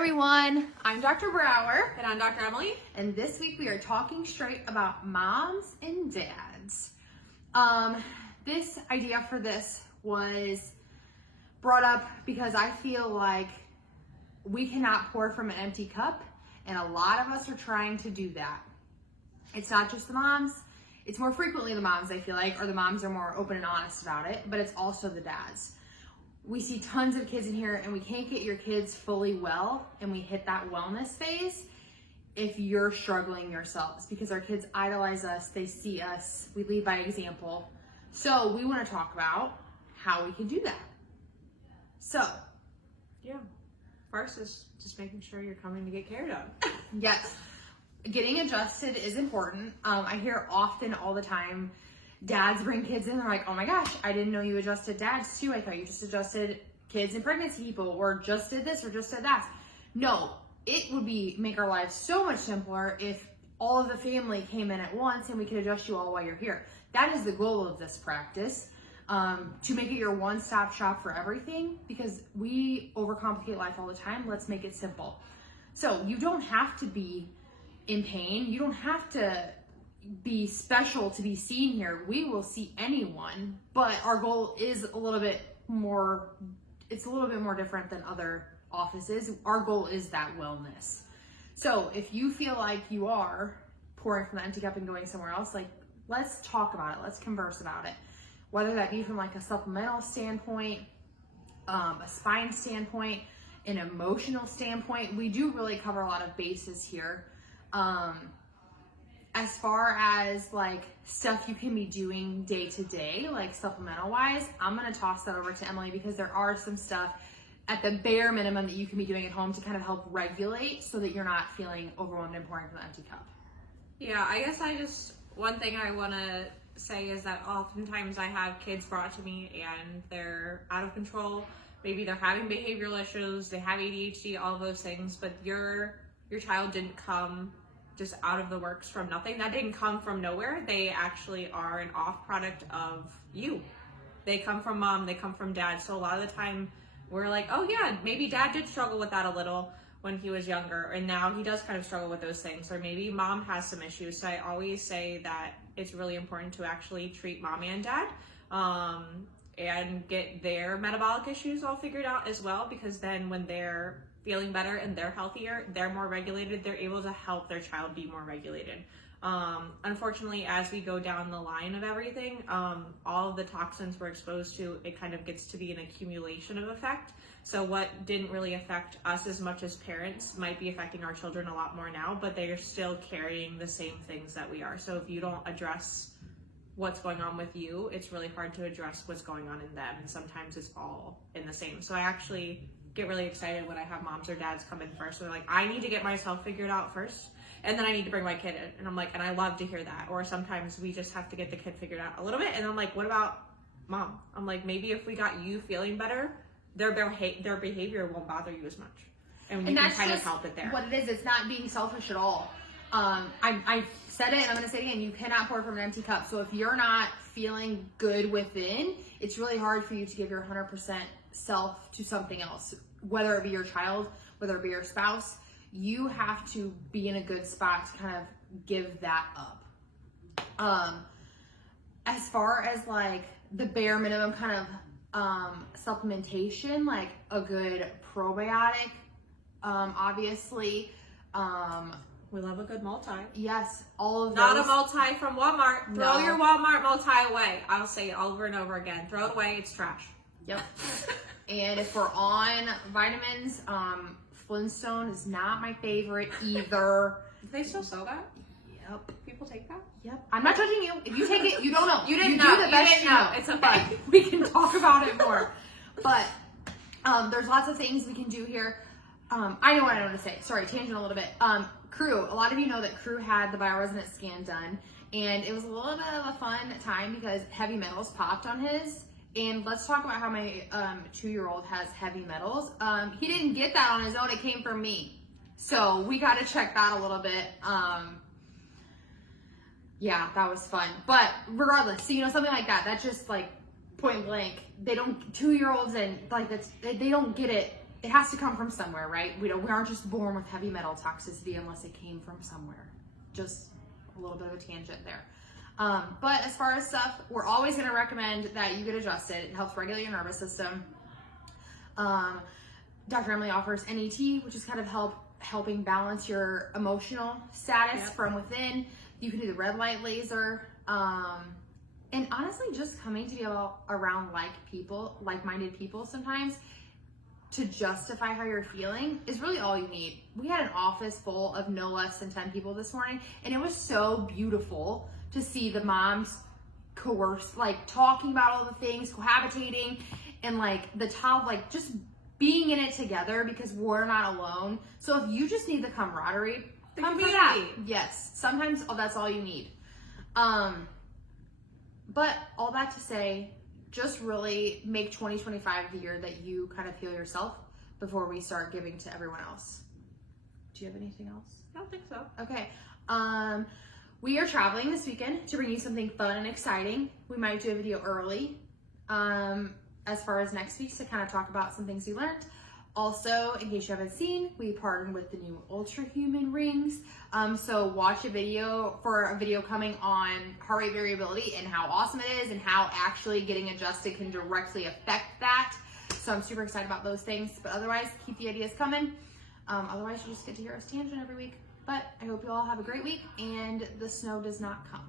everyone, I'm Dr. Brower. And I'm Dr. Emily. And this week we are talking straight about moms and dads. This idea for this was brought up because I feel like we cannot pour from an empty cup, and a lot of us are trying to do that. It's not just the moms, it's more frequently the moms, I feel like, or the moms are more open and honest about it, but it's also the dads. We see tons of kids in here and we can't get your kids fully well, and we hit that wellness phase if you're struggling yourselves, because our kids idolize us, they see us, we lead by example. So we want to talk about how we can do that. So, yeah, first is just making sure you're coming to get cared of. yes, getting adjusted is important. I hear often all the time, dads bring kids in, they're like, oh my gosh, I didn't know you adjusted dads too. I thought you just adjusted kids and pregnancy people, or just did this or just did that. No, it would make our lives so much simpler if all of the family came in at once and we could adjust you all while you're here. That is the goal of this practice, to make it your one-stop shop for everything, because we overcomplicate life all the time. Let's make it simple. So you don't have to be in pain. You don't have to be special to be seen here. We will see anyone, but our goal is a little bit more different than other offices. Our goal is that wellness. So if you feel like you are pouring from the empty cup and going somewhere else, like, let's talk about it. Let's converse about it. Whether that be from like a supplemental standpoint, a spine standpoint, an emotional standpoint, we do really cover a lot of bases here. As far as like stuff you can be doing day to day, like supplemental wise, I'm going to toss that over to Emily, because there are some stuff at the bare minimum that you can be doing at home to kind of help regulate so that you're not feeling overwhelmed and pouring from the empty cup. Yeah, I guess one thing I want to say is that oftentimes I have kids brought to me and they're out of control. Maybe they're having behavioral issues, they have ADHD, all of those things, but your child didn't come just out of the works from nothing. That didn't come from nowhere. They actually are an off product of you. They come from mom, they come from dad. So a lot of the time we're like, oh yeah, maybe dad did struggle with that a little when he was younger, and now he does kind of struggle with those things, or maybe mom has some issues. So I always say that it's really important to actually treat mom and dad, and get their metabolic issues all figured out as well, because then when they're feeling better and they're healthier, they're more regulated, they're able to help their child be more regulated. Unfortunately, as we go down the line of everything, all of the toxins we're exposed to, it kind of gets to be an accumulation of effect. So what didn't really affect us as much as parents might be affecting our children a lot more now, but they are still carrying the same things that we are. So if you don't address what's going on with you, it's really hard to address what's going on in them. And sometimes it's all in the same. So I actually get really excited when I have moms or dads come in first. They're like, I need to get myself figured out first, and then I need to bring my kid in. And I'm like, and I love to hear that. Or sometimes we just have to get the kid figured out a little bit. And I'm like, what about mom? I'm like, maybe if we got you feeling better, their behavior won't bother you as much. And you can kind of help it there. What it is, it's not being selfish at all. I said it and I'm going to say it again, you cannot pour from an empty cup. So if you're not feeling good within, it's really hard for you to give your 100% self to something else, whether it be your child, whether it be your spouse. You have to be in a good spot to kind of give that up. As far as like the bare minimum kind of supplementation, like a good probiotic, obviously, we love a good multi. yes, all of those. Not a multi from Walmart. Throw No. your Walmart multi away. I'll say it over and over again. Throw it away. It's trash. Yep. And if we're on vitamins, Flintstone is not my favorite either. Do they still sell that? Yep. People take that? Yep. I'm not judging you. If you take it, you don't know. You didn't do know. the best You didn't know. It's okay. But we can talk about it more. But there's lots of things we can do here. I know what I want to say. Sorry, tangent a little bit. Crew. A lot of you know that Crew had the bioresonance scan done, and it was a little bit of a fun time because heavy metals popped on his. And let's talk about how my 2-year-old has heavy metals. He didn't get that on his own. It came from me. So we got to check that a little bit. Yeah, that was fun. But regardless, so something like that, that's just like point blank. They don't, 2-year-olds and like they don't get it it has to come from somewhere, right? We aren't just born with heavy metal toxicity unless it came from somewhere. Just a little bit of a tangent there. But as far as stuff, we're always going to recommend that you get adjusted. It helps regulate your nervous system. Dr. Emily offers NET, which is kind of helping balance your emotional status from within. You can do the red light laser. And honestly, just coming to be around like-minded people sometimes to justify how you're feeling is really all you need. We had an office full of no less than 10 people this morning, and it was so beautiful to see the moms talking about all the things, cohabitating, and like the child, like just being in it together because we're not alone. So if you just need the camaraderie, come for that. Yes, sometimes that's all you need. But all that to say, just really make 2025 the year that you kind of heal yourself before we start giving to everyone else. Do you have anything else? I don't think so. Okay. We are traveling this weekend to bring you something fun and exciting. We might do a video early as far as next week to kind of talk about some things we learned. Also, in case you haven't seen, we partnered with the new Ultra Human rings. So watch a video coming on heart rate variability and how awesome it is and how actually getting adjusted can directly affect that. So I'm super excited about those things. But otherwise, keep the ideas coming. Otherwise, you just get to hear us tangent every week. But I hope you all have a great week and the snow does not come.